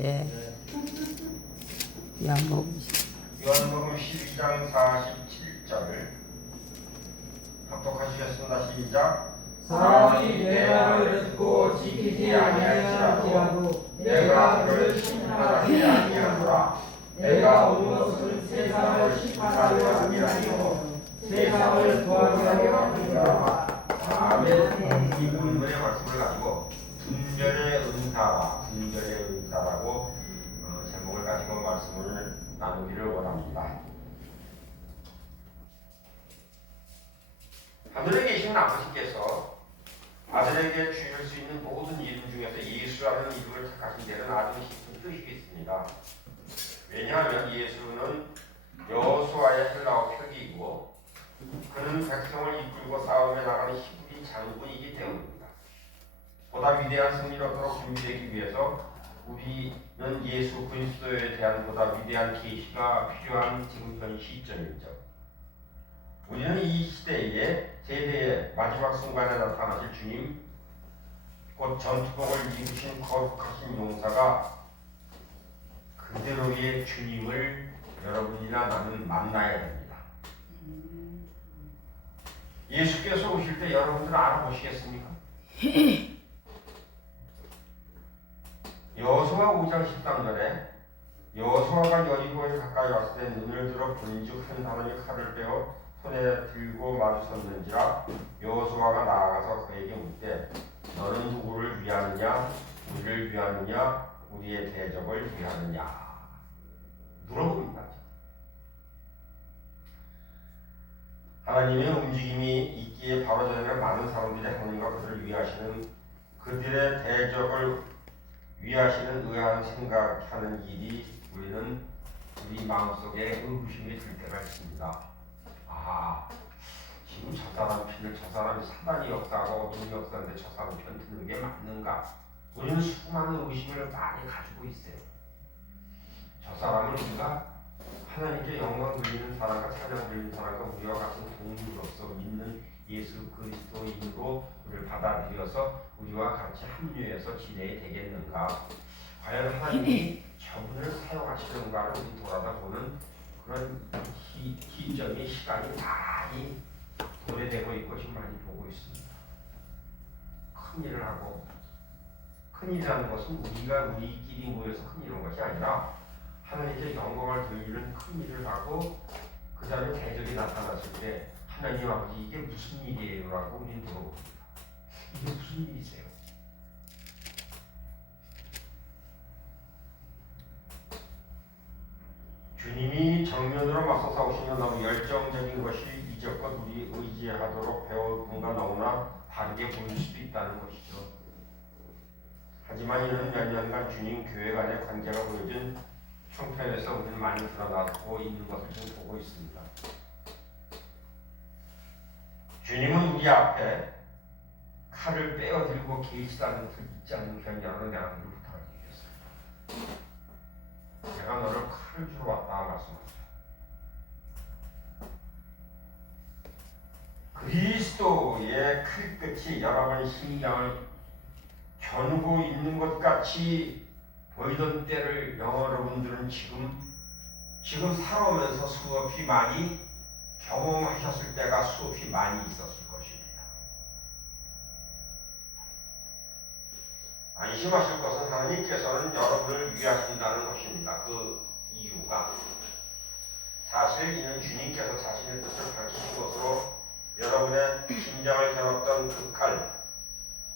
네. 요한복음 12장 47절 합독하시겠습니다. 시작. 사람이 내 말을 듣고 지키지 아니할지라도 내가 그를 심판하지 아니하노라. 내가 온 것은 세상을 심판하려 함이 아니요 세상을 구하려 함이라. 아멘. 이 본문의 말씀을 가지고 분별의 은사라고 제목을 가지고 말씀을 나누기를 원합니다. 하늘에 계신 아버지께서 아들에게 주실 수 있는 모든 이름 중에서 예수라는 이름을 택하신 데는 아주 깊은 뜻이 있습니다. 왜냐하면 예수는 여호수아의 헬라어 표기이고 그는 백성을 이끌고 싸움에 나가는 히브리 장군이기 때문입니다. 보다 위대한 승리를 얻도록 준비되기 위해서 우리는 예수 그리스도에 대한 보다 위대한 계시가 필요한 지금 현 시점이죠. 우리는 이 시대에 세대의 마지막 순간에 나타나실 주님, 곧 전투복을 입으신 거룩하신 용사가 그대로의 주님을 여러분이나 나는 만나야 됩니다. 예수께서 오실 때 여러분들 알아보시겠습니까? 여호수아 5장 13절에 여호수아가 여리고에 가까이 왔을 때 눈을 들어 본즉 한 사람이 칼을 빼어 손에 들고 마주섰는지라. 여호수아가 나아가서 그에게 묻되 너는 누구를 위하느냐? 우리를 위하느냐? 우리의 대적을 위하느냐? 물어봅니다. 하나님의 움직임이 있기에 바로 전에 많은 사람들이 하나님과 그들을 위하시는 그들의 대적을 위하시는 의아한 생각하는 일이 우리는 우리 마음속에 의구심이 들 때가 있습니다. 지금 저 사람 편을 저 사람이 사단이 역사하고 어둠이 역사하는데 저 사람 편 드는 게 맞는가? 우리는 수많은 의심을 많이 가지고 있어요. 저 사람을 우리가 하나님께 영광 돌리는 사람과 찬양 돌리는 사람과 우리와 같은 동료로서 믿는 예수 그리스도인으로 우리를 받아들여서 우리와 같이 합류해서 지내야 되겠는가? 과연 하나님이 저분을 사용하시는가를 우리 돌아다 보는 그런 기점의 시간이 많이 도래되고 있고 지금 많이 보고 있습니다. 큰일을 하고, 큰일이라는 것은 우리끼리 모여서 큰일인 것이 아니라 하나님께 영광을 돌리는 큰일을 하고 그 다음에 대적이 나타났을 때 하나님 아버지 이게 무슨 일이에요? 라고 우리는 물어봅니다. 이게 무슨 일이세요? 주님이 정면으로 맞서 싸우시면 너무 열정적인 것이 이제껏 우리 의지하도록 배워본가 너무나 다르게 보일 수도 있다는 것이죠. 하지만 이는 몇 년간 주님 교회 간의 관계가 보여준 형편에서 우리는 많이 드러나고 있는 것을 지금 보고 있습니다. 주님은 우리 앞에 칼을 빼어들고 계시다는 것을 잊지 않는 견뎌하는 내가 너를 부탁드리겠습니다. 내가 너를 칼을 주러 왔다 말씀하셨어요. 그리스도의 칼끝이 여러분의 심장을 겨누고 있는 것 같이 보이던 때를 여러분들은 지금 살아오면서 수없이 많이 경험하셨을 때가 수없이 많이 있었을 것입니다. 안심하실 것은 하나님께서는 여러분을 위하신다는 것입니다. 그 이유가 사실 이는 주님께서 자신의 뜻을 밝히신 것으로 여러분의 심장을 겨눴던 그 칼,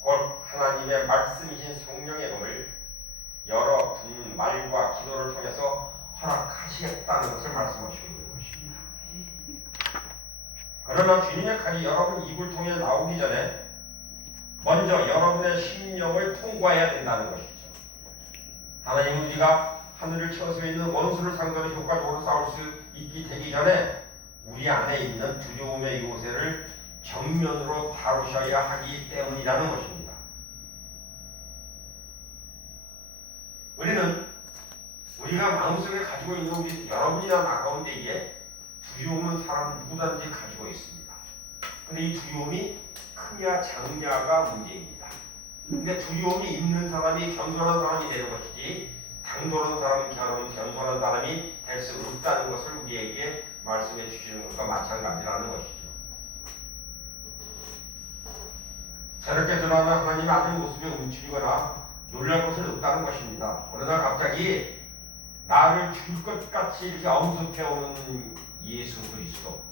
곧 하나님의 말씀이신 성령의 검을 여러 분 말과 기도를 통해서 허락하시겠다는 것을 말씀하시고 있는 것입니다. 그러나 주님의 칼이 여러분 입을 통해 나오기 전에 먼저 여러분의 심령을 통과해야 된다는 것이죠. 하나님은 우리가 하늘을 쳐서 있는 원수를 상대로 효과적으로 싸울 수 있게 되기 전에 우리 안에 있는 두려움의 요새를 정면으로 다루셔야 하기 때문이라는 것입니다. 우리가 마음속에 가지고 있는 우리 여러분이나 나 가운데에 두려움은 사람 누구든지 가지고 있습니다. 근데 이 두려움이 크냐 작냐가 문제입니다. 근데 두려움이 있는 사람이 겸손한 사람이 되는 것이지 속에 움츠리거나 놀랄 것은 없다는 것입니다. 어느 날 갑자기 나를 죽일 것 같이 이렇게 엄습해오는 예수 그리스도,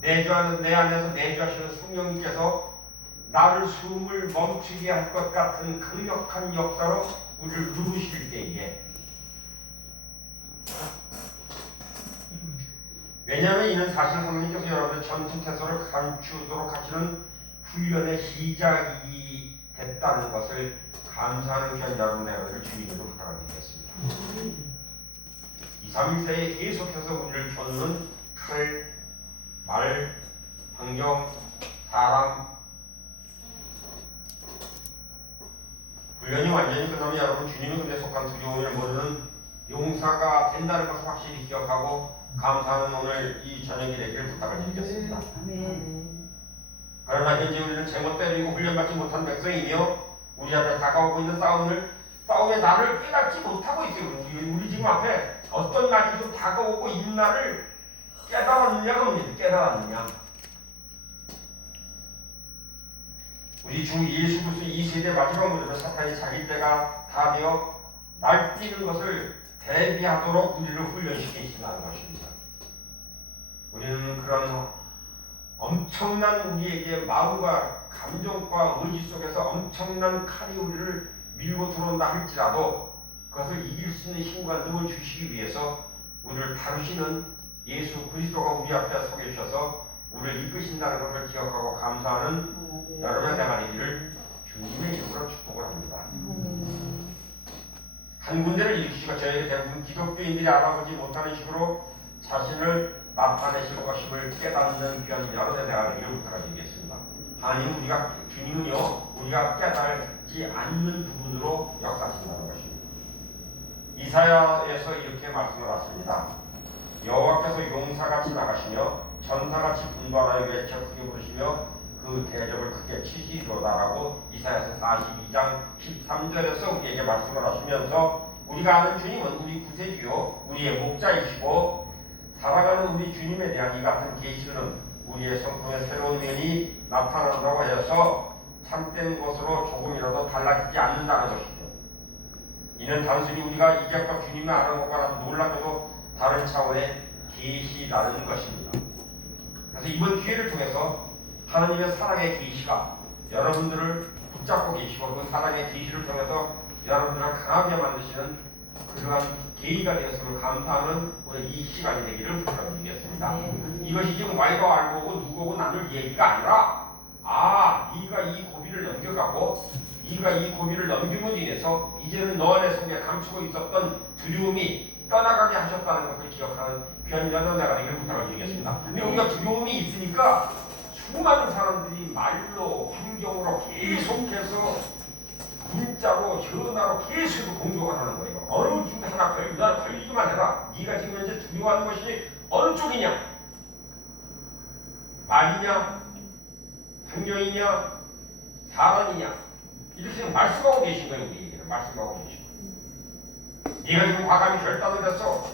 내 안에서 내주하시는 성령님께서 나를 숨을 멈추게 할 것 같은 강력한 역사로 우리를 누르실 때에, 왜냐하면 이는 사실 하나님께서 여러분의 전투 태세를 감추도록 하시는 훈련의 시작이 됐다는 것을 감사하는 귀한 여러분 여러분을 주님으로 부탁드리겠습니다. 2, 3일세에 계속해서 우리를 겨누는 칼, 말, 환경, 사람, 훈련이 완전히 끝나면 여러분 주님의 은혜에 속한 두려움을 모르는 용사가 된다는 것을 확실히 기억하고 감사하는 오늘 이 저녁이 되기를 부탁을 드리겠습니다. 그러나 현재 우리는 제멋대로 훈련받지 못한 백성이며 우리 앞에 다가오고 있는 싸움에 나를 깨닫지 못하고 있어요. 우리 지금 앞에 어떤 날이 좀 다가오고 있는 날을 깨달았느냐가 문제입니다. 깨달았느냐. 우리 주 예수 그리스도 이 세대 마지막 무렵에 사탄이 자기 때가 다 되어 날뛰는 것을 대비하도록 우리를 훈련시키신다는 것입니다. 우리는 그런 엄청난 우리에게 마음과 감정과 의지 속에서 엄청난 칼이 우리를 밀고 들어온다 할지라도 그것을 이길 수 있는 힘과 능을 주시기 위해서 우리를 다루시는 예수 그리스도가 우리 앞에 서 계셔서 우리를 이끄신다는 것을 기억하고 감사하는 여러분의 내가 되기를 주님의 이름으로 축복을 합니다. 한 군데를 일으키시고 저에게 대부분 기독교인들이 알아보지 못하는 식으로 자신을 나타내실 것임을 깨닫는 귀한 여러분의 내가 되기를 부탁드리겠습니다. 하나님 주님은요 우리가 깨달지 않는 부분으로 역사하신다는 것입니다. 이사야에서 이렇게 말씀을 하십니다. 여호와께서 용사같이 나가시며 전사같이 분발하여 외쳐 크게 부르시며 그 대적을 크게 치시리로다라고 이사야서 42장 13절에서 우리에게 말씀을 하시면서 우리가 아는 주님은 우리 구세주요 우리의 목자이시고 살아가는 우리 주님에 대한 이 같은 계시는 우리의 성품의 새로운 면이 나타난다고 하여서 참된 것으로 조금이라도 달라지지 않는다는 것이죠. 이는 단순히 우리가 이제껏 주님을 아는 것과 놀랍게도 다른 차원의 계시라는 것입니다. 그래서 이번 기회를 통해서 하나님의 사랑의 계시가 여러분들을 붙잡고 계시고 그 사랑의 계시를 통해서 여러분들을 강하게 만드시는 그러한 계기가 되었음을 감사하는 오늘 이 시간이 되기를 부탁드리겠습니다. 이것이 지금 와이가 알고 오고 누구고 나눌 얘기가 아니라 네가 이 고비를 넘겨가고 네가 이 고비를 넘김으로 인해서 이제는 너 안에 속에 감추고 있었던 두려움이 떠나가게 하셨다는 것을 기억하는 귀한 연단자가 되기를 부탁을 드리겠습니다. 근데 우리가 두려움이 있으니까 수많은 사람들이 말로 환경으로 계속해서 문자로 전화로 계속 공격을 하는 거예요. 어느 중 하나 걸리기만 해라. 네가 지금 현재 두려워하는 것이 어느 쪽이냐? 말이냐? 환경이냐? 사람이냐? 이렇게 말씀하고 계신 거예요. 우리에게는 말씀하고 계신 거예요. 네가 지금 과감히 결단을 해서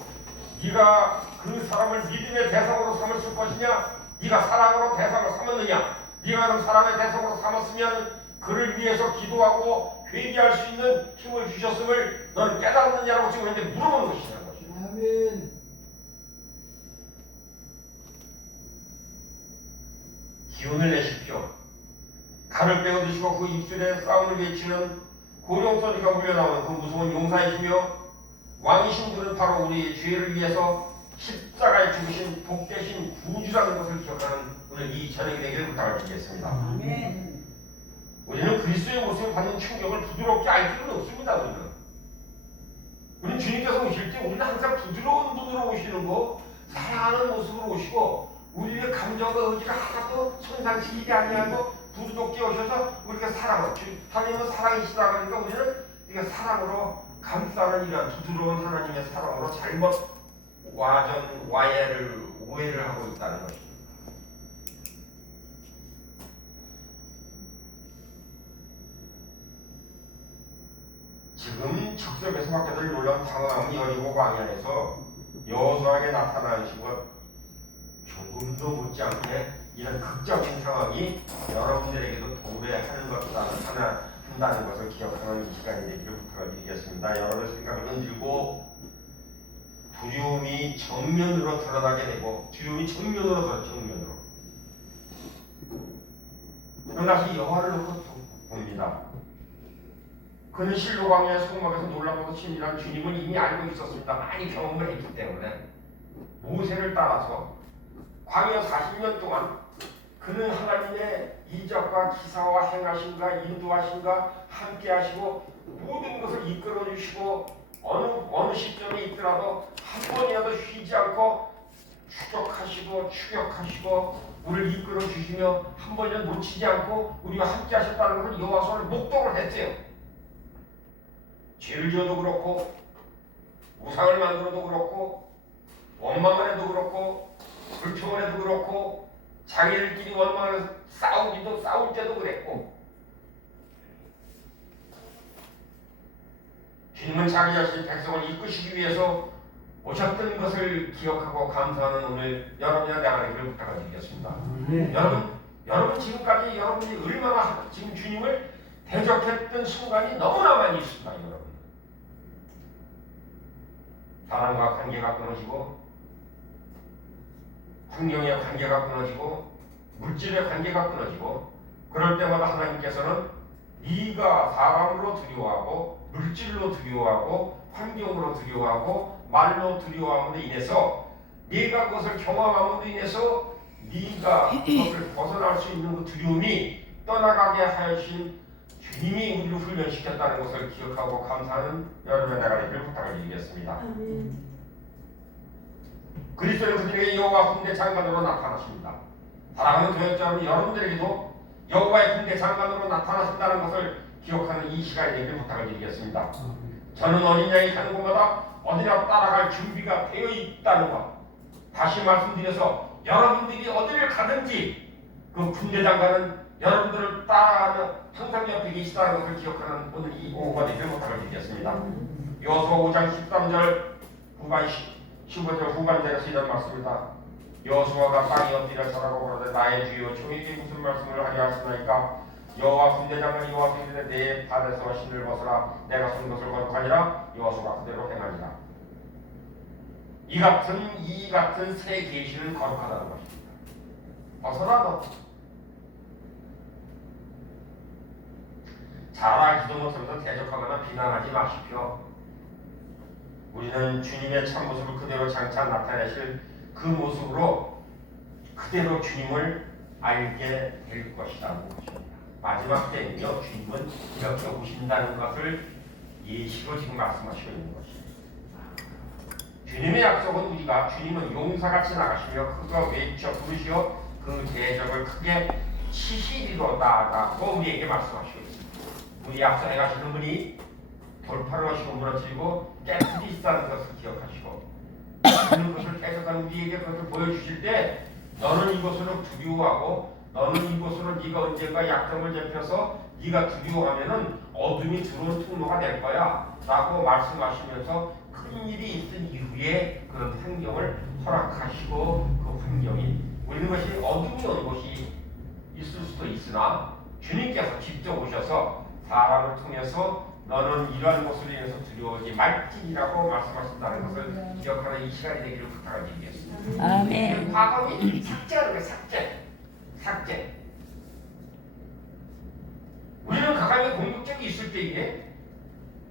네가 그 사람을 믿음의 대상으로 삼을 것이냐? 네가 사랑으로 대상으로 삼았느냐? 네가 그럼 사랑의 대상으로 삼았으면 그를 위해서 기도하고 회개할 수 있는 힘을 주셨음을 너는 깨달았느냐라고 지금 현재 물어보는 것이라는 것이죠. 아멘. 기운을 내십시오. 칼을 빼어드시고 그 입술에 싸움을 외치는 고령 소리가 울려나오는 그 무서운 용사이시며 왕이신 분은 바로 우리의 죄를 위해서 십자가에 죽으신 복되신 구주라는 것을 기억하는 오늘 이 저녁이 되기를 부탁을 드리겠습니다. 아멘. 우리는 그리스도의 모습을 받는 충격을 부드럽게 알 필요는 없습니다. 우리는 주님께서 오실 때 우리는 항상 부드러운 분으로 오시는 거, 사랑하는 모습으로 오시고 우리의 감정과 의지가 하나도 손상시키지 아니하고 부드럽게 오셔서 우리가 사랑을 하나님은 사랑이시다 그러니까 우리는 이게 사랑으로 감싸는 이런 부드러운 하나님의 사랑으로 잘못 오해를 하고 있다는 것입니다. 지금 즉석에서 받게 될 놀라운 당황함은 여리고 광야에서 여호수아에게 나타나신 것 조금도 못지않게 이런 극적인 상황이 여러분들에게도 도래하는 것보다는 하나 한다는 것을 기억하는 이 시간이 되기를 부탁드리겠습니다. 여러분의 생각을 흔들고 두려움이 정면으로 드러나게 되고 두려움이 정면으로 그럼 다시 여호와를 놓고 봅니다. 그는 실로 광야의 소금막에서 놀라고 친밀한 주님을 이미 알고 있었습니다. 많이 경험을 했기 때문에 모세를 따라서 광야 40년 동안 그는 하나님의 이적과 기사와 행하심과 인도하심과 함께 하시고 모든 것을 이끌어 주시고 어느 시점에 있더라도 한 번이라도 쉬지 않고 추격하시고 우리를 이끌어 주시며 한 번이라도 놓치지 않고 우리와 함께 하셨다는 것을 여호와서를 목독을 했어요. 죄를 지어도 그렇고 우상을 만들어도 그렇고 원망을 해도 그렇고 불평을 해도 그렇고 자기들끼리 원망해서 싸울 때도 그랬고 주님은 자기 자신 백성을 이끄시기 위해서 오셨던 것을 기억하고 감사하는 오늘 여러분의 나가기를 부탁드리겠습니다. 여러분 지금까지 여러분이 얼마나 지금 주님을 대적했던 순간이 너무나 많이 있습니다. 여러분 사람과 관계가 끊어지고 환경의 관계가 끊어지고 물질의 관계가 끊어지고 그럴 때마다 하나님께서는 네가 사람으로 두려워하고 물질로 두려워하고 환경으로 두려워하고 말로 두려워함으로 인해서 네가 그것을 경험함으로 인해서 네가 그것을 벗어날 수 있는 그 두려움이 떠나가게 하신 주님이 우리를 훈련시켰다는 것을 기억하고 감사하는 여러분의 나라를 부탁드리겠습니다. 그리스도는 그들에게 여호와 군대 장관으로 나타나십니다. 사랑하는 교역자 여러분, 여러분들에게도 여호와의 군대 장관으로 나타나신다는 것을 기억하는 이 시간이 되길 부탁을 드리겠습니다. 저는 어린 양이 가는 곳마다 어디나 따라갈 준비가 되어 있다는 것 다시 말씀드려서 여러분들이 어디를 가든지 그 군대 장관은 여러분들을 따라가며 항상 옆에 계시다는 것을 기억하는 오늘 이 오후가 되길 부탁을 드리겠습니다. 여호수아 5장 13절 후반 15절 후반절에서 이런 말씀입니다. 여호수아가 땅에 엎드려 절하고 그러되 나의 주여 종에게 무슨 말씀을 하려 하시나이까 여호와 군대장관이 여호와께 이르되 내 발에서 신을 벗어라 내가 선 것을 거룩하니라 여호수아가 그대로 행하니라. 이 같은 새 계시는 거룩하다는 것입니다. 벗어라 너. 잘 알지도 못하면서 대적하거나 비난하지 마십시오. 우리는 주님의 참모습을 그대로 장차 나타내실 그 모습으로 그대로 주님을 알게 될 것이라는 것입니다. 마지막 때는요, 주님은 이렇게 오신다는 것을 예시로 지금 말씀하시고 있는 것입니다. 주님의 약속은 우리가 주님은 용사같이 나가시며 크게 외쳐 부르시어 그 대적을 크게 치시리로다라고 우리에게 말씀하시고 있습니다. 우리 앞서에 가시는 분이 돌파를 하시고 무너뜨리고 깨뜨리시다는 것을 기억하시고 그런 것을 대적한 우리에게 그것을 보여주실 때 너는 이것으로 두려워하고 너는 이것으로 네가 언젠가 약점을 잡혀서 네가 두려워하면은 어둠이 들어온 통로가 될 거야 라고 말씀하시면서 큰 일이 있은 이후에 그런 환경을 허락하시고 그 환경이 우리는 것이 어둠이 온 곳이 있을 수도 있으나 주님께서 직접 오셔서 사람을 통해서 너는 이러한 것으로 인해서 두려워하지 말지니라고 말씀하신다는 것을 기억하는 이 시간이 되기를 부탁드리겠습니다. 아멘. 과거는 삭제하는 거예요. 삭제. 우리는 가까이 공격적이 있을 때에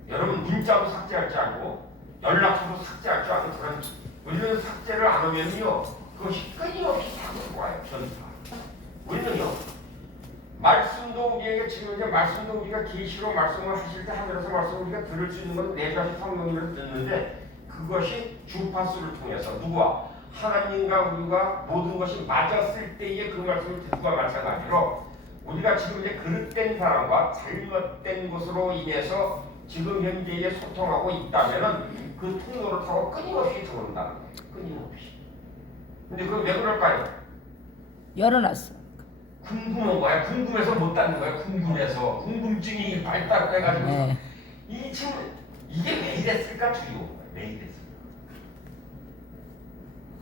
여러분 문자도 삭제할 줄 알고 연락처도 삭제할 줄 아는 그런 우리는 삭제를 안 하면요 그것이 끊임없이 자꾸 와요. 전파. 우리는요 말씀도 우리에게 지금 이제 말씀도 우리가 계시로 말씀을 하실 때 하늘에서 말씀 우리가 들을 수 있는 건 네 가지 성경을 듣는데 그것이 주파수를 통해서 누구와 하나님과 우리가 모든 것이 맞았을 때의 그 말씀을 듣는 것과 마찬가지로 우리가 지금 이제 그릇된 사람과 잘못된 것으로 인해서 지금 현재에 소통하고 있다면은 그 통로를 타고 끊임없이 들어온다는 거예요. 끊임없이. 근데 그건 왜 그럴까요? 열어놨어. 궁금한 거야. 궁금해서 못 닫는 거야. 궁금해서 궁금증이 발달해가지고 네. 이 지금 이게 왜 이랬을까 두려운 거야. 왜 이랬을까?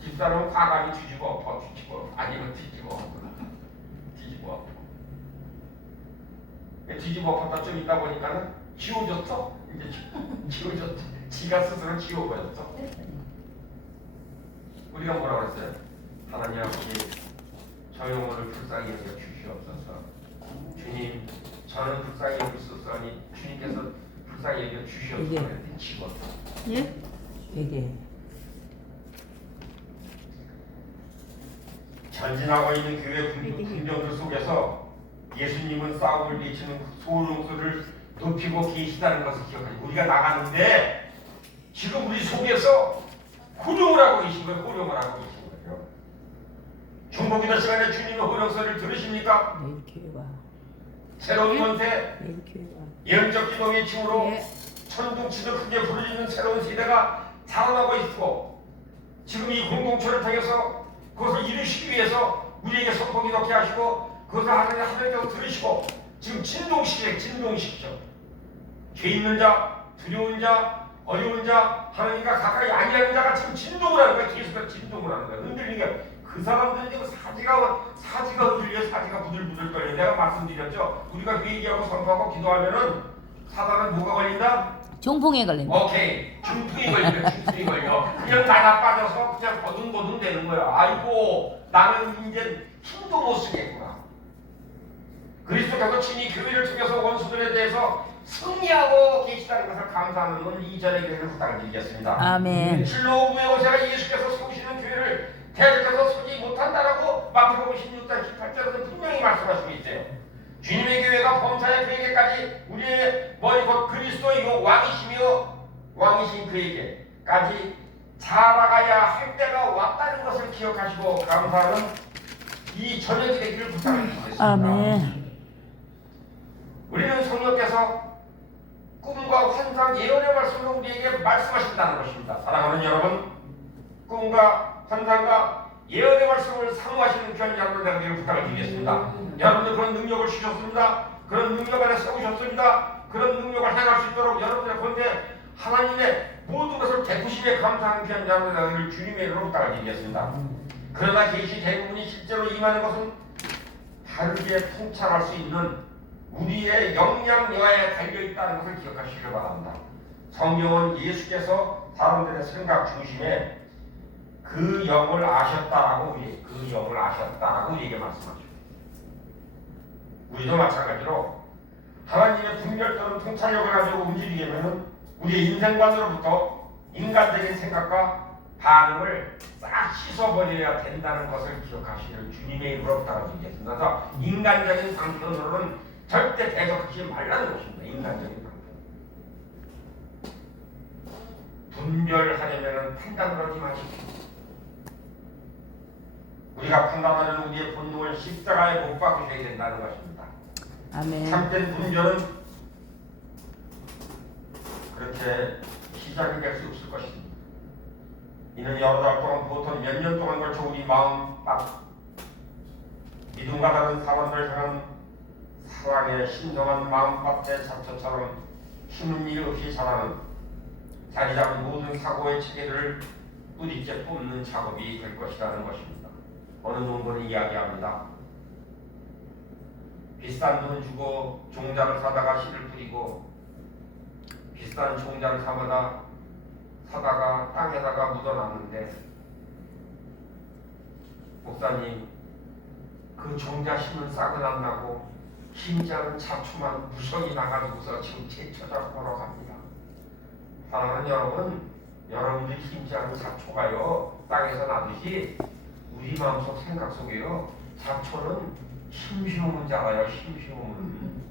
집사람은 과감히 뒤집어 엎어 아니면 뒤집어 엎었다 좀 있다 보니까는 지워졌어. 이제 지워졌어. 지가 스스로 지워버렸어. 우리가 뭐라고 했어요? 하나님 아버지 저 영혼을 불쌍히 여겨 주시옵소서. 주님 저는 불쌍히 여길 수 없으니 주님께서 불쌍히 여겨 주시옵소서. 했더니 지웠어. 예? 되게 전진하고 있는 교회 분정들 속에서 예수님은 싸움을 외치는 소름소리를 높이고 계시다는 것을 기억하지. 우리가 나가는데 지금 우리 속에서 호령을 하고 계신 거예요. 호령을 하고 계신 거예요. 중보기도 시간에 주님의 호령소리를 들으십니까? 내일 교회 와. 새로운 권세, 내일 교회 와. 예언적 기도 외침으로 예. 천둥치도 크게 부르짖는 새로운 세대가 자라나고 있고 지금 이 공동체를 통해서 그것을 이루시기 위해서 우리에게 선포 기도케 하시고 그것을 하나님께서 들으시고 지금 진동시키죠. 죄 있는 자, 두려운 자, 어려운 자, 하나님과 가까이 아니하는 자가 지금 진동을 하는 거야. 계속 진동을 하는 거야. 흔들리게. 그 사람들은 지금 사지가 흔들려, 사지가 부들부들 걸려. 내가 말씀드렸죠. 우리가 회개하고 선포하고 기도하면은 사단은 뭐가 걸린다? 종풍에 걸린다. 오케이. 중풍이 걸려. 그냥 나가 빠져서 그냥 거둥거둥 되는 거야. 아이고 나는 이제 힘도 못 쓰겠구나. 그리스도께서 친히 교회를 통해서 원수들에 대해서 승리하고 계시다는 것을 감사하는 오늘 이 전의 교회를 부탁을 드리겠습니다. 아멘. 실로 무용세가 예수께서 세우시는 교회를 대적해서 서지 못한다라고 마태복음 16장 18절에서 분명히 말씀하시고 있어요. 주님의 교회가 범사의 그에게까지 우리의 머리 곧 그리스도의 왕이신 그에게까지 자라가야 할 때가 왔다는 것을 기억하시고 감사하는 이 저녁이 되기를 부탁드리겠습니다. 아멘. 우리는 성령께서 꿈과 환상 예언의 말씀으로 우리에게 말씀하신다는 것입니다. 사랑하는 여러분, 꿈과 환상과 예언의 말씀을 사모하시는 귀한 여러분들 되기를 부탁을 드리겠습니다. 여러분들 그런 능력을 주셨습니다. 그런 능력 안에 세우셨습니다. 그런 능력을 행할 수 있도록 여러분들의 건데 하나님의 모든 것을 베푸심에 감사하는 귀한 여러분들 되기를 주님의 이름으로 부탁을 드리겠습니다. 그러나 계시 대부분이 실제로 임하는 것은 다르게 통찰할 수 있는 우리의 역량여에 달려있다는 것을 기억하시길 바랍니다. 성경은 예수께서 사람들의 생각 중심에 그 영을 아셨다라고 우리에게 말씀하죠. 우리도 마찬가지로 하나님의 분별 또는 통찰력을 가지고 움직이려면 우리의 인생관으로부터 인간적인 생각과 반응을 싹 씻어버려야 된다는 것을 기억하시는 주님의 이름으로 부탁드리겠습니다. 그래서 인간적인 방편으로는 절대 대적하지 말라는 것입니다. 인간적인 방편. 분별하려면 판단을 하지 마십시오. 우리가 판단하는 우리의 본능을 십자가에 못 박으셔야 된다는 것입니다. 아멘. 참된 분별은 그렇게 시작이 될 수 없을 것입니다. 이는 여러 달 동안 보통 몇 년 동안 걸쳐 우리 마음 믿음과 다른 사람들 향한 사랑의 신성한 마음밭의 잡초처럼 힘은 일 없이 자라는 자리 잡은 모든 사고의 체계들을 뿌리째 뽑는 작업이 될 것이라는 것입니다. 어느 논문이 이야기합니다. 비싼 돈 주고 종자를 사다가 씨를 뿌리고 비싼 종자를 사다가 땅에다가 묻어놨는데 목사님 그 종자 심은 싹은 안 나고 심지어는 잡초만 무성이 나가지고서 지금 제쳐져 걸어갑니다. 사랑하는 여러분, 여러분들이 심지어는 잡초가요 땅에서 나듯이 우리 마음속 생각 속에요 잡초는 심심하면 자라요. 심심하면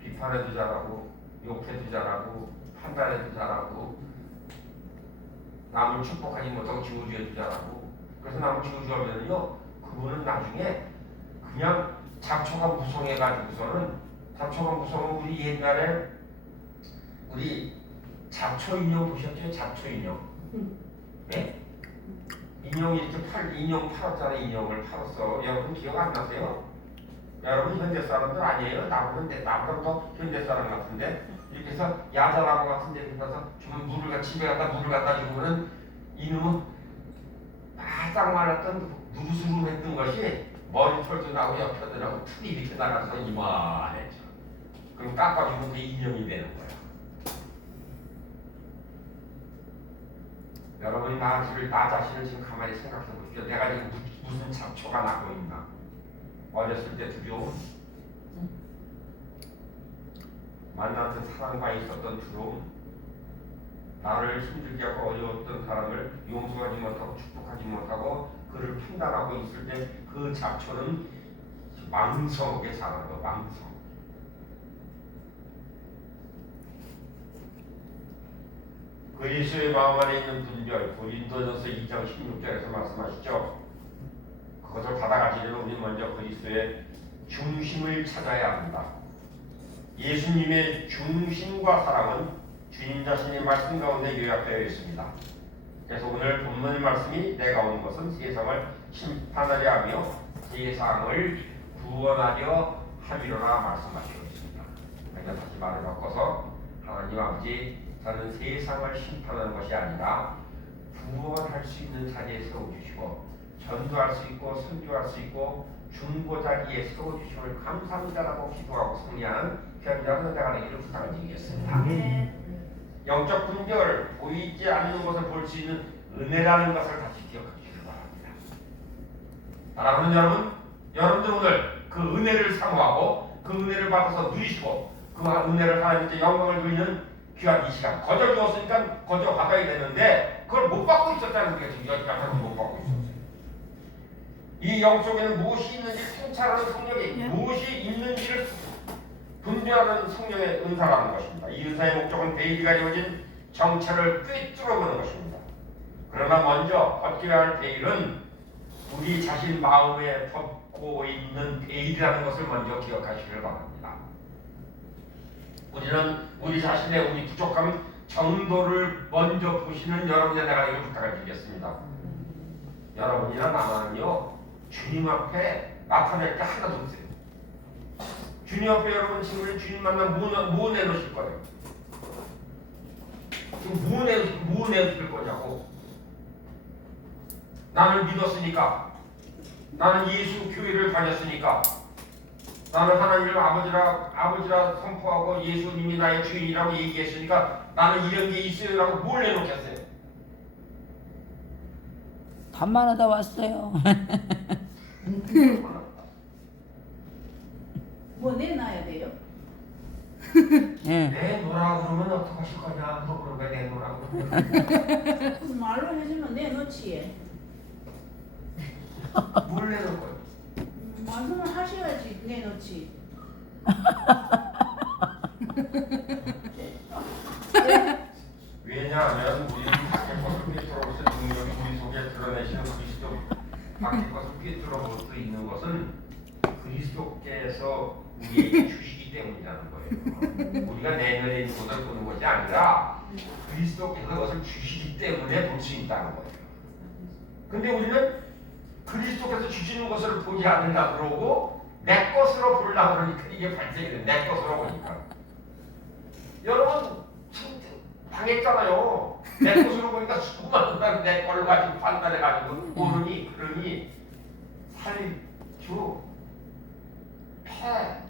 비판해도 자라고 욕해도 자라고 판단해도 자라고 남을 축복하지 못하고 지워줘도 자라고. 그래서 남을 지워주면요 그분은 나중에 그냥 잡초가 무성해가지고서는 잡초가 무성은 우리 옛날에 우리 잡초 인형 보셨죠? 잡초 인형. 네? 인형 이렇게 인형 팔았잖아요. 인형을 팔았어. 여러분 기억 안 나세요? 여러분 현대 사람들 아니에요? 나보다 더 현대 사람 같은데 이렇게 해서 야자나무 같은 데 가서 주면 집에 갖다 물을 갖다 주면은 이놈은 바짝 말랐던 누르스름했던 것이 머리털도 나고 옆에도 나고 털이 이렇게 나가서 이만해져. 그럼 깎아주면 그게 인형이 되는 거야. 여러분이 나 자신을 지금 가만히 생각해 보십시오. 내가 지금 무슨 잡초가 나고 있나? 어렸을 때 두려움, 만났던 사람과 있었던 두려움, 나를 힘들게 하고 어려웠던 사람을 용서하지 못하고 축복하지 못하고 그를 판단하고 있을 때 그 잡초는 망성하게 자라는 거, 망성. 그리스도의 마음 안에 있는 분별, 고린도전서 2장 16절에서 말씀하시죠. 그것을 받아가시려면 우리 먼저 그리스도의 중심을 찾아야 합니다. 예수님의 중심과 사랑은 주님 자신의 말씀 가운데 요약되어 있습니다. 그래서 오늘 본문의 말씀이 내가 온 것은 세상을 심판하려 하며 세상을 구원하려 함이로라 말씀하시고 있습니다. 그러니까 다시 말을 바꿔서 하나님 아버지, 저는 세상을 심판하는 것이 아니라 구원할 수 있는 자리에 세워주시고 전도할 수 있고 선교할 수 있고 중보자리에 세워주심을 감사합니다라고 기도하고 승리하는 귀한 내가 되기를 부탁을 드리겠습니다. 영적 분별, 보이지 않는 것을 볼 수 있는 은혜라는 것을 다시 기억하시기 바랍니다. 사랑하는 여러분, 여러분들 오늘 그 은혜를 사모하고 그 은혜를 받아서 누리시고 그 은혜를 하나님께 영광을 돌리는 귀한 이 시간 거저 주었으니까 거저 받아야 되는데 그걸 못 받고 있었다는 게 지금 여기까지 못 받고 있었어요. 이 영 속에는 무엇이 있는지 통찰하는 성령이 무엇이 있는지를 분별하는 성령의 은사라는 것입니다. 이 은사의 목적은 베일이가 이루어진 정체를 꿰뚫어보는 것입니다. 그러나 먼저 벗겨야 할 베일은 우리 자신 마음에 덮고 있는 베일이라는 것을 먼저 기억하시길 바랍니다. 우리는 우리 자신의 우리 부족함 정도를 먼저 보시는 여러분의 내가 이걸 부탁을 드리겠습니다. 여러분이나 나만은요 주님 앞에 나타낼 게 하나도 없어요. 주님 앞에 여러분 지금 주님 만나면 뭐 내놓으실 거예요? 지금 뭐 내놓으실 거냐고. 나는 믿었으니까, 나는 예수 교회를 다녔으니까, 나는 하나님을 아버지라 선포하고 예수님이 나의 주인이라고 얘기했으니까 나는 이런 게 있어요라고 뭘 내놓겠어요? 밥만 하다 왔어요. 뭐 내놔야 돼요? 예. 내놓으라고 그러면 어떡하실 거냐? 그러고 왜 내놓으라고 그러면 무슨 말로 해주면 내놓지. 뭘 내놓을 거예요? 말씀을 하셔야지 내놓지. 왜냐하면 우리 밖에 것을 꿰뚫어볼 수 있는 능력이 우리 속에 드러내시는 그리스도 밖에 것을 꿰뚫어볼 수 있는 것은 그리스도께서 우리에게 주시기 때문이라는 거예요. 우리가 내면에 있는 것을 보는 것이 아니라 그리스도께서 그것을 주시기 때문에 볼 수 있다는 거예요. 근데 우리는 그리스도께서 주시는 것을 보지 않는다 그러고 내 것으로 보려고 그러니까 이게 발생이 돼. 내 것으로 보니까. 여러분 당했잖아요. 내 것으로 보니까 수많은 사람 내 걸로 가지고 판단해가지고 모르니 그러니 살주 패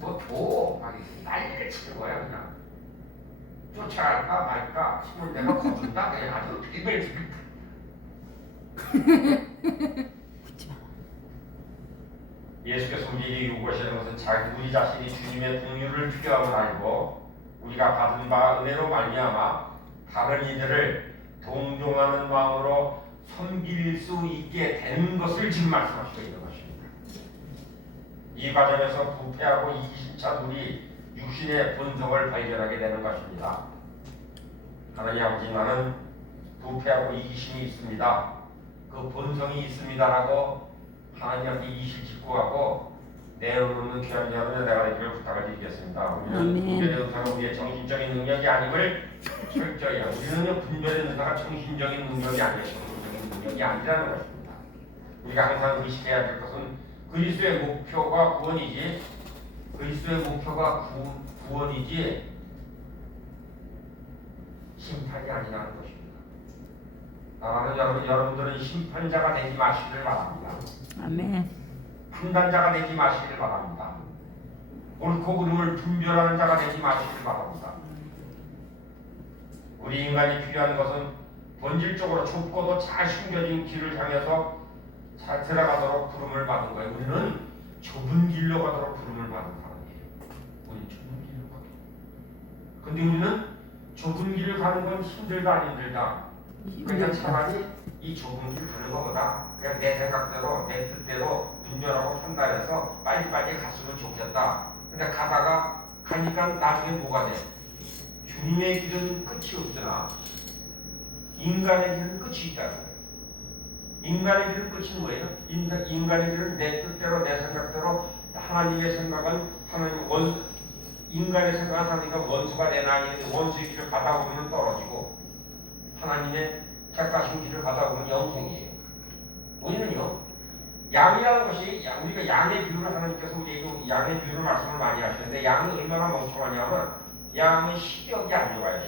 뭐 줘 난리를 치는 거야 그냥. 쫓아갈까 말까 싶을 내가 거둔다 그냥 아주 비밀 예수께서 우리에게 요구하시는 것은 우리 자신이 주님의 동료를 필요함을 알고 우리가 받은 바 은혜로 말미암아 다른 이들을 동정하는 마음으로 섬길 수 있게 되는 것을 지금 말씀하시고 있는 것입니다. 이 과정에서 부패하고 이기심 찬 우리 육신의 본성을 발견하게 되는 것입니다. 하나님 아버지, 나는 부패하고 이기심이 있습니다. 그 본성이 있습니다라고 하나님께 이실 직구하고 내어놓는 귀한 여러분의 내가 되기를 부탁을 드리겠습니다. 우리는 분별의 은사가 우리의 정신적인 능력이 아님을 철저히 우리는 분별의 은사가 정신적인 능력이 아니라 정신적인 능력이 아니라는 것입니다. 우리가 항상 의식해야 될 것은 그리스도의 목표가 구원이지 그리스도의 목표가 구원이지 심판이 아니라는 것입니다. 나라는 여러분들은 심판자가 되지 마시기를 바랍니다. 아멘. 판단자가 되지 마시기를 바랍니다. 옳고 그름을 분별하는 자가 되지 마시기를 바랍니다. 우리 인간이 필요한 것은 본질적으로 좁고도 잘 숨겨진 길을 향해서 잘 들어가도록 부름을 받은 거예요. 우리는 좁은 길로 가도록 부름을 받은 사람이에요. 우리는 좁은 길로 가요. 근데 우리는 좁은 길을 가는 건 힘들다 안 힘들다. 그러니까 차라리 이 좁은 길 가는 것보다 그냥 내 생각대로 내 뜻대로 분별하고 판단해서 빨리빨리 갔으면 좋겠다. 근데 가니까 나중에 뭐가 돼? 주님의 길은 끝이 없으나 인간의 길은 끝이 있다는 거예요. 인간의 길은 끝인 거예요. 인간의 길은 내 뜻대로 내 생각대로 하나님의 생각은 인간의 생각은 하나님과 원수가 되나 아니면 원수의 길을 가다 보면 떨어지고 하나님의 택하신 길을 가다 보면 영생이에요. 우리는요 양이라는 것이 우리가 양의 비유를 하나님께서 우리에게 양의 비유를 말씀을 많이 하시는데 양이 얼마나 멍청하냐면 양은 시력이 안 좋아요.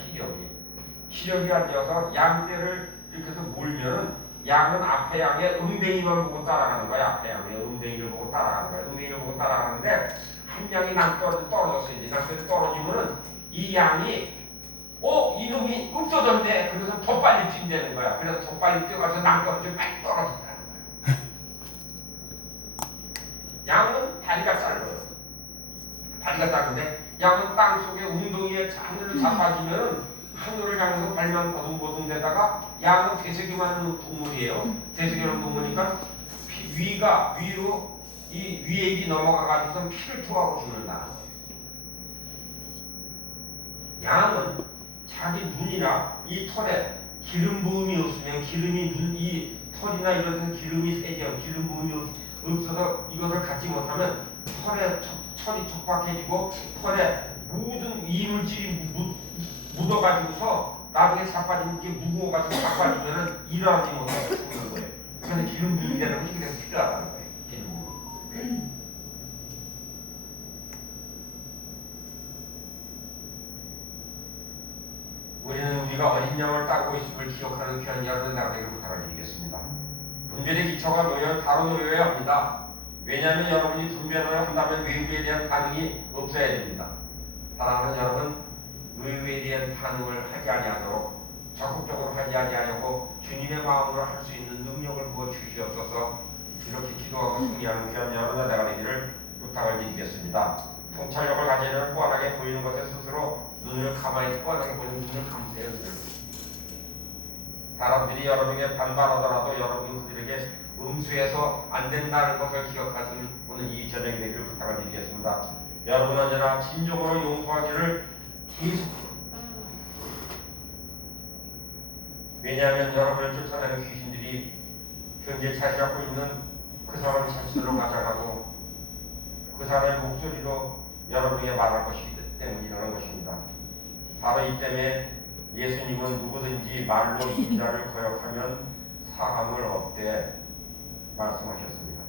시력이 안 좋아서 양떼를 이렇게 해서 몰면은 양은 앞에 양의 웅덩이만 보고 따라가는 거야. 앞에 양의 웅덩이를 보고 따라가는 거야. 웅덩이를 보고 따라가는데 한 양이 떨어졌어요. 낭떠러지 떨어지면은 이 양이 이놈이 없어졌네. 그래서 더 빨리 뛴다는 거야. 그래서 더 빨리 뛰어가서 낭떠러지 빨리 떨어진다는 거야. 양은 다리가 짧아요. 다리가 짧은데 양은 땅속에 웅덩이에 하늘을 자빠지면은 하늘을 향해서 발만 버둥버둥대다가 양은 되새기 많은 동물이에요. 되새기 많은 동물이니까 위로 이 위액이 넘어가가지고 피를 토하고 죽는다는 거예요. 양은 자기 눈이나 이 털에 기름 부음이 없으면 이 털이나 이런 데서 기름이 새죠. 기름 부음이 없어서 이것을 갖지 못하면 털이 촉박해지고 털에 모든 이물질이 묻어가지고서 나중에 자빠지면 이게 무거워가지고 자빠지면은 일어나지 못하고 죽는 거예요. 그래서 기름 부음이 되는 것이 그래서 필요하다는 거예요. 기름 부음이. 우리는 우리가 어린 양을 따르고 있음을 기억하는 귀한 여러분 나라에게 부탁을 드리겠습니다. 분별의 기초가 바로 놓여야 합니다. 왜냐하면 여러분이 분별을 한다면 외부에 대한 반응이 없어야 됩니다. 사랑하는 여러분, 외부에 대한 반응을 하지 아니하도록 적극적으로 하지 아니하려고 주님의 마음으로 할 수 있는 능력을 부어 주시옵소서. 이렇게 기도하고 승리하는 귀한 여러분 나라가 되기를 부탁을 드리겠습니다. 통찰력을 가지려면 뻔하게 보이는 것에 스스로 눈을 가만히 뻔하게 보이는 눈을 감으세요. 사람들이 여러분에게 반발하더라도 여러분 그들에게 음수해서 안 된다는 것을 기억하시는 오늘 이 저녁이 되기를 부탁을 드리겠습니다. 여러분 언제나 진정으로 용서하기를 계속. 왜냐하면 여러분을 쫓아내는 귀신들이 현재 자리 잡고 있는 그 사람을 자신으로 가져가고 그 사람의 목소리로 여러분에게 말할 것이기 때문이라는 것입니다. 바로 이 때문에 예수님은 누구든지 말로 이 자를 거역하면 사함을 얻되 말씀하셨습니다.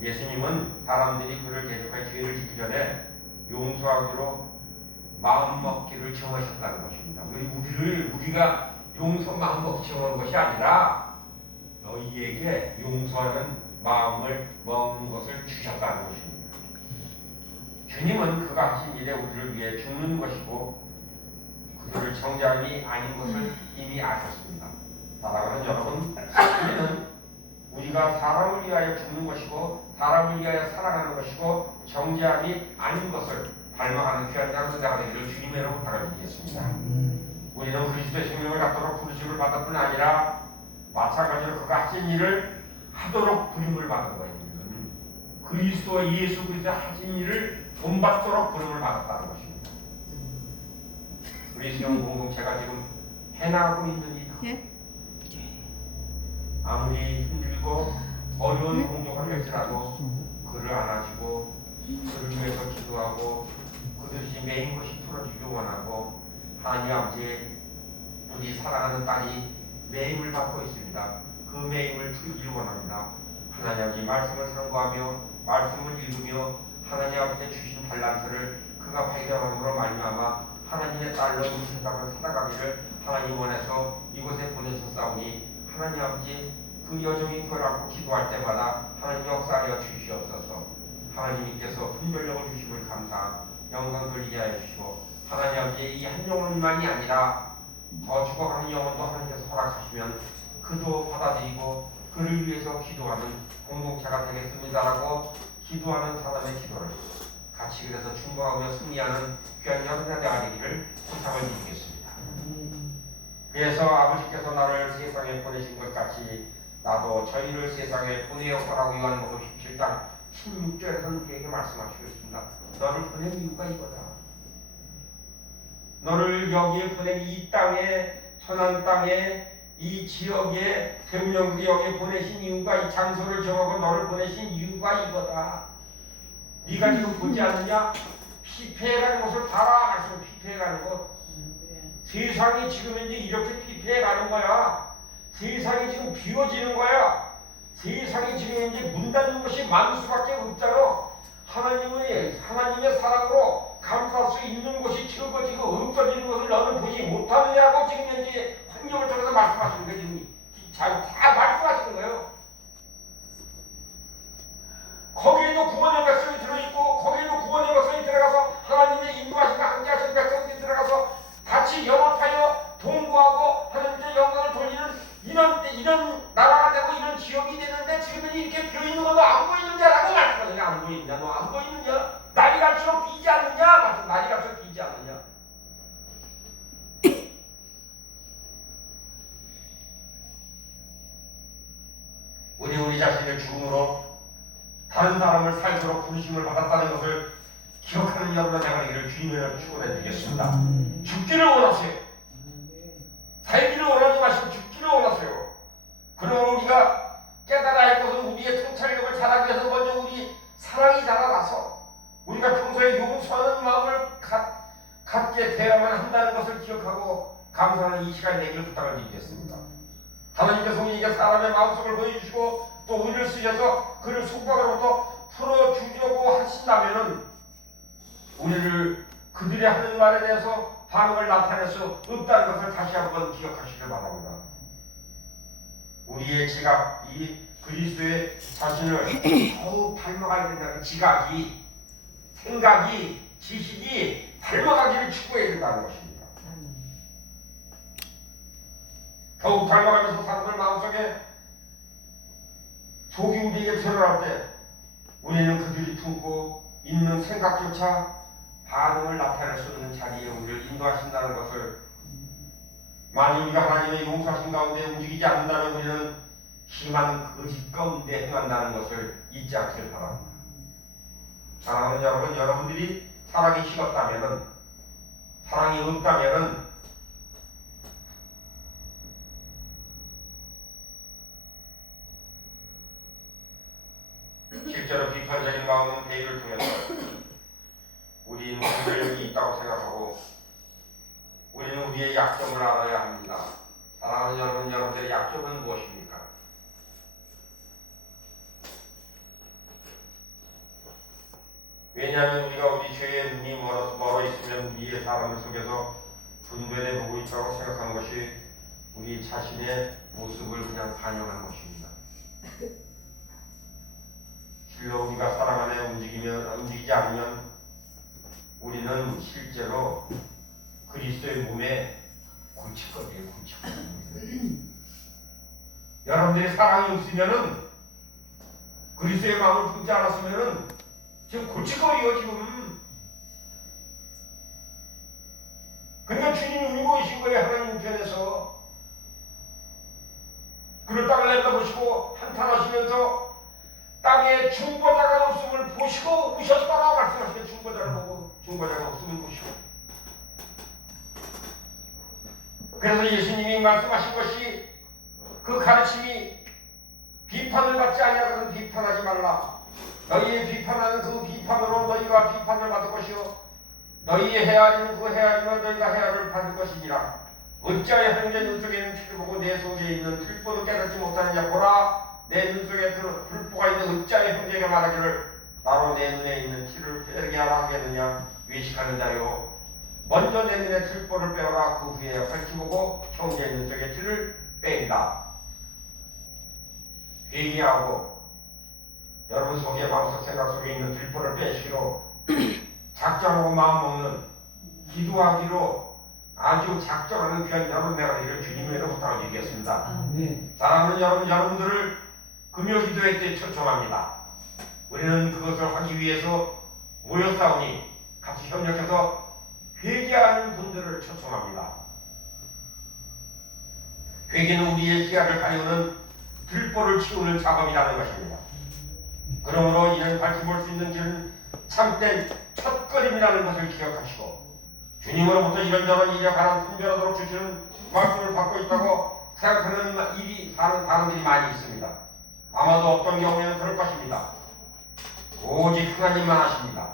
예수님은 사람들이 그를 계속하여 죄를 짓기 전에 용서하기로 마음먹기를 정하셨다는 것입니다. 우리가 마음먹기 정하는 것이 아니라 너희에게 용서하는 마음을 먹는 것을 주셨다는 것입니다. 주님은 그가 하신 일에 우리를 위해 죽는 것이고 그들을 정죄함이 아닌 것을 이미 아셨습니다. 사랑하는 여러분, 우리는 우리가 사람을 위하여 죽는 것이고 사람을 위하여 살아가는 것이고 정죄함이 아닌 것을 닮아가는 귀한 자가 되기를 주님의 부탁을 드리겠습니다. 우리는 그리스도의 생명을 갖도록 부르심을 받을 뿐 아니라 마찬가지로 그가 하신 일을 하도록 부름을 받은 거예요. 그리스도와 예수 그리스도 하신 일을 본받도록 부름을 받았다는 것입니다. 우리 수영 공동체가 지금 해나가고 있는 일, 아무리 힘들고 어려운 공동을 할지라도 그를 안아주고 그를 위해서 기도하고 그들이 매인 것이 풀어주기 원하고 하나님 아버지 우리 사랑하는 딸이 매임을 받고 있습니다. 그 매임을 풀기를 원합니다. 하나님 아버지 말씀을 상고하며 말씀을 읽으며 하나님 아버지 주신 달란트를 그가 발견함으로 말미암아 하나님의 딸로 이 세상을 살아가기를 하나님 원해서 이곳에 보내셨사오니 하나님 아버지 그 여종이 그걸 안고 기도할 때마다 하나님 역사하여 주시옵소서. 하나님께서 분별력을 주심을 감사 영광 돌리게 하여 주시고 하나님 아버지 이 한 영혼만이 아니라 더 죽어가는 영혼도 하나님께서 허락하시면 그도 받아들이고 그를 위해서 기도하는 공동체가 되겠습니다라고 기도하는 사람의 기도를 같이 그래서 충고하며 승리하는 귀한 여러분들의 되기를 부탁을 드리겠습니다. 그래서 아버지께서 나를 세상에 보내신 것 같이 나도 저희를 세상에 보내었다라고 요한복음 17장 16절에서 우리에게 말씀하시고 있습니다. 너를 보낸 이유가 이거다. 너를 여기에 보낸 이 땅에 천한 땅에 이 지역에 대운영국이 여기에 보내신 이유가 이 장소를 정하고 너를 보내신 이유가 이거다. 네가 지금 보지 않느냐? 피폐해가는 곳을 봐라. 말씀 피폐해가는 곳. 세상이 지금 이제 이렇게 피폐해가는 거야. 세상이 지금 비워지는 거야. 세상이 지금 이제 문 닫는 것이 많을 수밖에 없잖아. 하나님의 사랑으로 감쌀 수 있는 곳이 적어지고 없어지는 것을 너는 보지 못하느냐고 지금 현재 환경을 통해서 말씀하시는 거예요. 지금 다 말씀하시는 거예요. 거기에도 구원의 백성이 들어있고 거기에도 구원의 백성이 들어가서 하나님의 인도하심과 함께하신 백성들이 들어가서 같이 연합하여 동거하고 하나님의 영광을 돌리는 이런 나라가 되고 이런 지역이 되는데 지금은 이렇게 비어있는 거 너 안 보이느냐라고 말씀하세요. 안 보이느냐? 너 안 보이느냐? 날이 갈수록 비지 않느냐? 날이 갈수록 비지 않느냐? 우리 자신의 죽음으로 다른 사람을 살도록 부르심을 받았다는 것을 기억하는 여러분의 되기를 주님을 축원해드리겠습니다. 죽기를 원하세요. 살기를 원하지 마시고 죽기를 원하세요. 그러면 우리가 깨달아야 할 것은 우리의 통찰력을 잘하기 위해서 먼저 우리 사랑이 자라나서 우리가 평소에 용서하는 마음을 갖게 되어야만 한다는 것을 기억하고 감사하는 이 시간이 되기를 부탁을 드리겠습니다. 하나님께서 우리에게 사람의 마음속을 보여주시고 또 우리를 쓰셔서 그를 속박으로부터 풀어주려고 하신다면 우리를 그들의 하는 말에 대해서 반응을 나타낼 수 없다는 것을 다시 한번 기억하시길 바랍니다. 우리의 지각, 이 그리스도의 자신을 더욱 닮아가야 된다는 지각이, 생각이, 지식이 닮아가기를 추구해야 된다는 것입니다. 더욱 닮아가면서 사람들 마음속에 속이 우리에게 드러날 때 우리는 그들이 품고 있는 생각조차 반응을 나타낼 수 있는 자리에 우리를 인도하신다는 것을 만일 우리가 하나님의 용서하신 가운데 움직이지 않는다면 우리는 심한 거짓 가운데 행한다는 것을 잊지 않길 바랍니다. 사랑하는 여러분, 여러분들이 사랑이 식었다면 사랑이 없다면 실제로 비판적인 마음은 회의를 통해서 우리는 문제점이 있다고 생각하고 우리는 우리의 약점을 알아야 합니다. 사랑하는 여러분, 여러분들의 약점은 무엇입니까? 왜냐하면 우리가 우리 죄의 눈이 멀어 있으면 우리의 사람 속에서 분별해 보고 있다고 생각하는 것이 우리 자신의 모습을 그냥 반영하는 것입니다. 실로 우리가 사랑 안에 움직이지 않으면 우리는 실제로 그리스도의 몸에 골칫거리예요. 여러분들이 사랑이 없으면은 그리스도의 마음을 품지 않았으면은 지금 골칫거리요 지금. 그러니까 주님이 울고 계신 거예요. 하나님 편에서 그를 땅을 내다보시고 한탄하시면서 땅에 중보자가 없음을 보시고 우셨다라고 말씀하시면 중보자를 보고 중보자가 없음을 보시고. 그래서 예수님이 말씀하신 것이 그 가르침이 비판을 받지 아니하거든 비판하지 말라. 너희의 비판하는 그 비판으로 너희가 비판을 받을 것이요 너희의 헤아리는 그 헤아림으로 너희가 헤아를 받을 것이니라. 어찌하여 형제 눈속에 있는 피를 보고 내 속에 있는 틀보도 깨닫지 못하느냐. 보라 내 눈속에 불보가 있는 어찌하여 형제가 말하기를 나로 내 눈에 있는 티를 빼게 하라 하겠느냐. 외식하는 자요 먼저 내 눈에 들보를 빼어라. 그 후에 밝히보고 형제 눈속에 틀을 뺀다. 회개하고 여러분 속에 마음속 생각 속에 있는 들보를 빼시기로 작정하고 마음먹는 기도하기로 아주 작정하는 귀한 여러분 내가 되기를 주님으로 부탁드리겠습니다. 사랑하는 여러분들을 금요 기도회 때 초청합니다. 우리는 그것을 하기 위해서 모였사오니 같이 협력해서 회개하는 분들을 초청합니다. 회개는 우리의 시야를 가리우는 들보를 치우는 작업이라는 것입니다. 그러므로 이는 밝혀볼 수 있는 길은 참된 첫걸음이라는 것을 기억하시고 주님으로부터 이런저런 일에 관한 분별하도록 주시는 말씀을 받고 있다고 생각하는 일이 사는 사람들이 많이 있습니다. 아마도 어떤 경우에는 그럴 것입니다. 오직 하나님만 하십니다.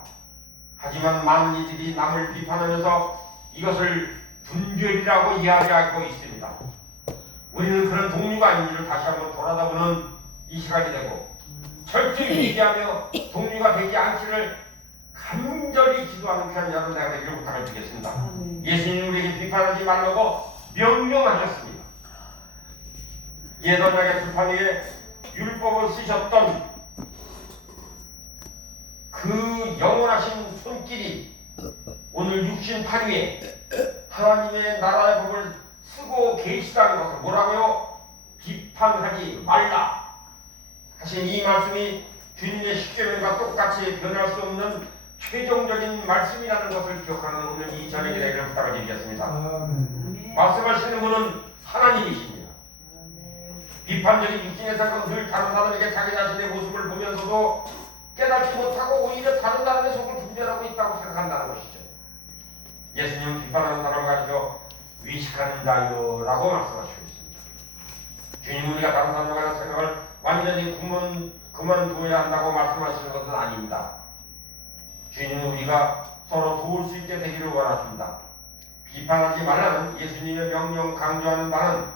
하지만 많은 이들이 남을 비판하면서 이것을 분별이라고 이야기하고 있습니다. 우리는 그런 동료가 아닌지를 다시 한번 돌아다보는 이 시간이 되고 철저히 얘기하며 동료가 되지 않기를 간절히 기도하는 귀한 여러분 내가 되기를 부탁을 드리겠습니다. 예수님 우리에게 비판하지 말라고 명령하셨습니다. 예전에 들판 위에 율법을 쓰셨던 그 영원하신 손길이 오늘 육신 판 위에 하나님의 나라의 법을 쓰고 계시다는 것을 뭐라고요? 비판하지 말라 하신 이 말씀이 주님의 십계명과 똑같이 변할 수 없는 최종적인 말씀이라는 것을 기억하는 오늘 이 저녁에 되기를 부탁을 드리겠습니다. 말씀하시는 분은 하나님이십니다. 비판적인 육신의 생각은 늘 다른 사람에게 자기 자신의 모습을 보면서도 깨닫지 못하고 오히려 다른 사람의 속을 분별하고 있다고 생각한다는 것이죠. 예수님은 비판하는 사람을 가리켜 위식하는 자요라고 말씀하시고 있습니다. 주님은 우리가 다른 사람에 관한 생각을 완전히 그만둬야 한다고 말씀하시는 것은 아닙니다. 주님은 우리가 서로 도울 수 있게 되기를 원하십니다. 비판하지 말라는 예수님의 명령 강조하는 바는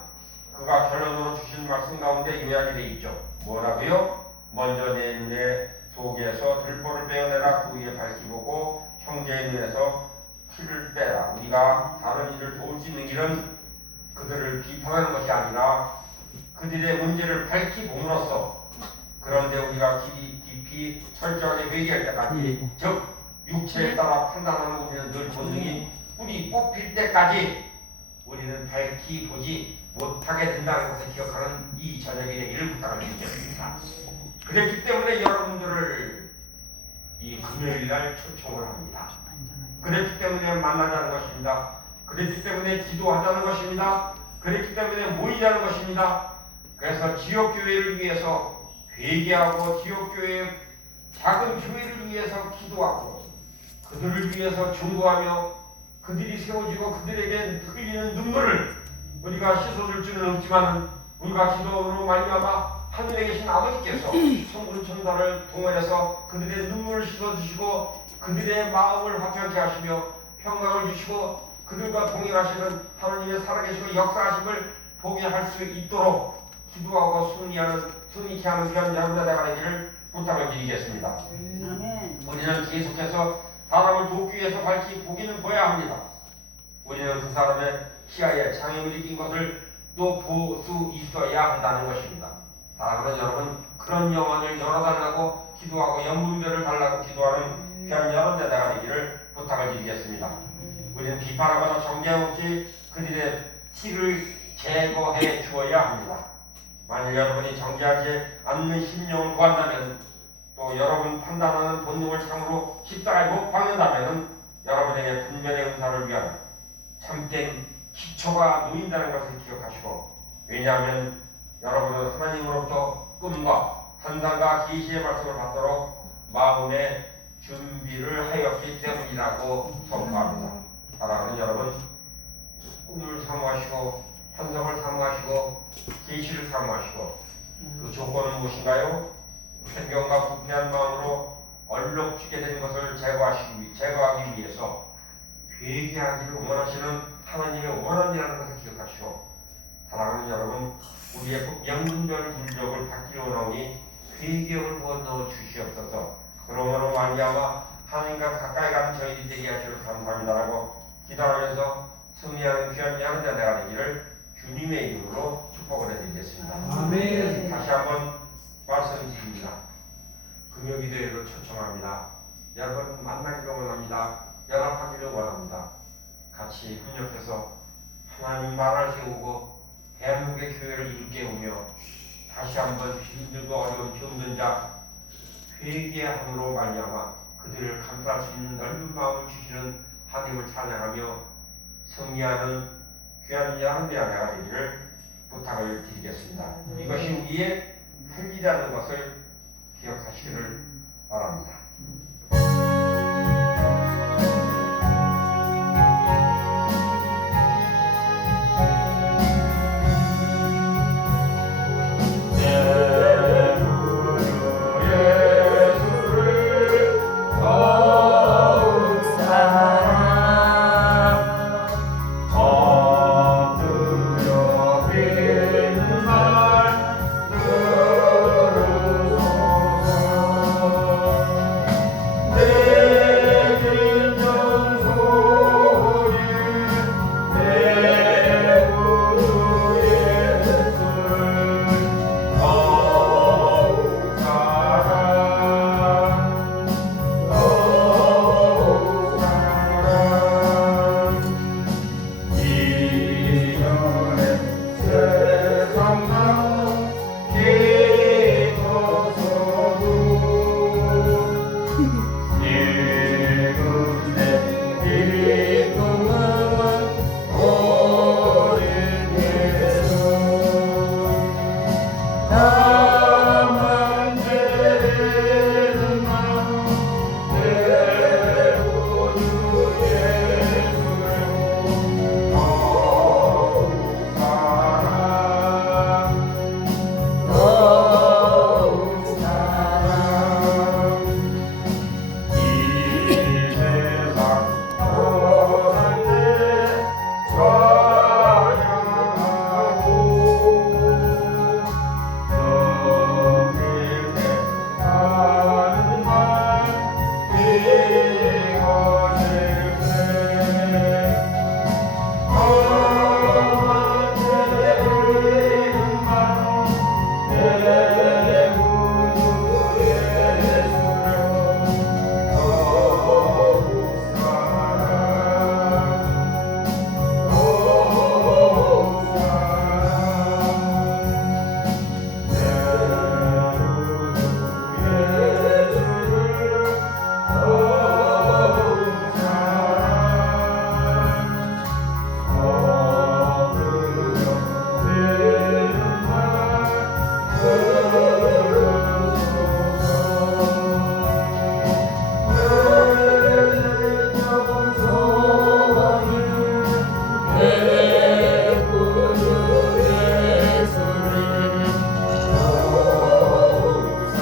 그가 결론으로 주신 말씀 가운데 요약이 되어 있죠. 뭐라고요? 먼저 내 눈에 속에서 들보를 빼어내라. 그 위에 밝히보고 형제의 눈에서 티를 빼라. 우리가 다른 이를 도울 수 있는 길은 그들을 비판하는 것이 아니라 그들의 문제를 밝히봄으로써 그런데 우리가 깊이 철저하게 회개할 때까지 즉 육체에 따라 판단하는 우리는 늘 본능이 뿌리 뽑힐 때까지 우리는 밝히 보지 못하게 된다는 것을 기억하는 이 저녁에 되기를 부탁드리겠습니다. 그렇기 때문에 여러분들을 이 금요일날 초청을 합니다. 그렇기 때문에 만나자는 것입니다. 그렇기 때문에 기도하자는 것입니다. 그렇기 때문에 모이자는 것입니다. 그래서 지역교회를 위해서 회개하고 지역교회 작은 교회를 위해서 기도하고 그들을 위해서 중보하며 그들이 세워지고 그들에게 흘리는 눈물을 우리가 씻어줄 수는 없지만 우리가 기도로 말미암아 하늘에 계신 아버지께서 천군 천사를 동원해서 그들의 눈물을 씻어주시고 그들의 마음을 화평케 하시며 평강을 주시고 그들과 동행하시는 하나님의 살아계시고 역사하심을 보게 할 수 있도록 기도하고 승리케 하는 귀한 여러분의 내가 되기를 부탁을 드리겠습니다. 우리는 계속해서 사람을 돕기 위해서 밝히 보기는 보야 합니다. 우리는 그 사람의 시야에 장애물이 낀 것을 또 볼 수 있어야 한다는 것입니다. 사랑하는 여러분, 그런 영혼을 열어달라고 기도하고 영분별을 달라고 기도하는 귀한 여러분의 내가 되기를 부탁을 드리겠습니다. 우리는 비판하거나 정죄함 없이 그들의 티를 제거해 주어야 합니다. 만일 여러분이 정죄하지 않는 심령을 구한다면 또 여러분 판단하는 본능을 참으로 십자가에 못 박는다면 여러분에게 분별의 은사를 위한 참된 기초가 놓인다는 것을 기억하시고 왜냐하면 여러분은 하나님으로부터 꿈과 환상과 계시의 말씀을 받도록 마음의 준비를 하였기 때문이라고 선포합니다. 사랑하는 여러분, 꿈을 사모하시고 환상을 사모하시고 계시를 사모하시고 그 조건은 무엇인가요? 편견과 부패한 마음으로 얼룩지게 된 것을 제거하기 위해서 회개하기를 원하시는 하나님의 원함이라는 것을 기억하시고 사랑하는 여러분, 우리의 영분별 물력을 받기 원하오니 회개를 부어넣어 주시옵소서. 그러므로 말미암아 하나님과 가까이 가는 저희들이 되게 하시길 감사합니다라고 기도하면서 승리하는 귀한 양자대가 되기를 주님의 이름으로 축복을 해드리겠습니다. 아멘. 다시 한번 말씀드립니다. 금요기도회로 초청합니다. 여러분 만나기를 원합니다. 연합하기를 원합니다. 같이 협력해서 하나님 나라를 세우고 대한민국의 교회를 일깨우며 다시 한번 힘들고 어려운 병든 자 회개함으로 말미암아 그들을 감쌀 수 있는 넓은 마음을 주시는 하나님을 찬양하며 승리하는 귀한 양대야가 되기를 부탁을 드리겠습니다. 이것이 우리의 할 일이라는 것을 기억하시기를 바랍니다.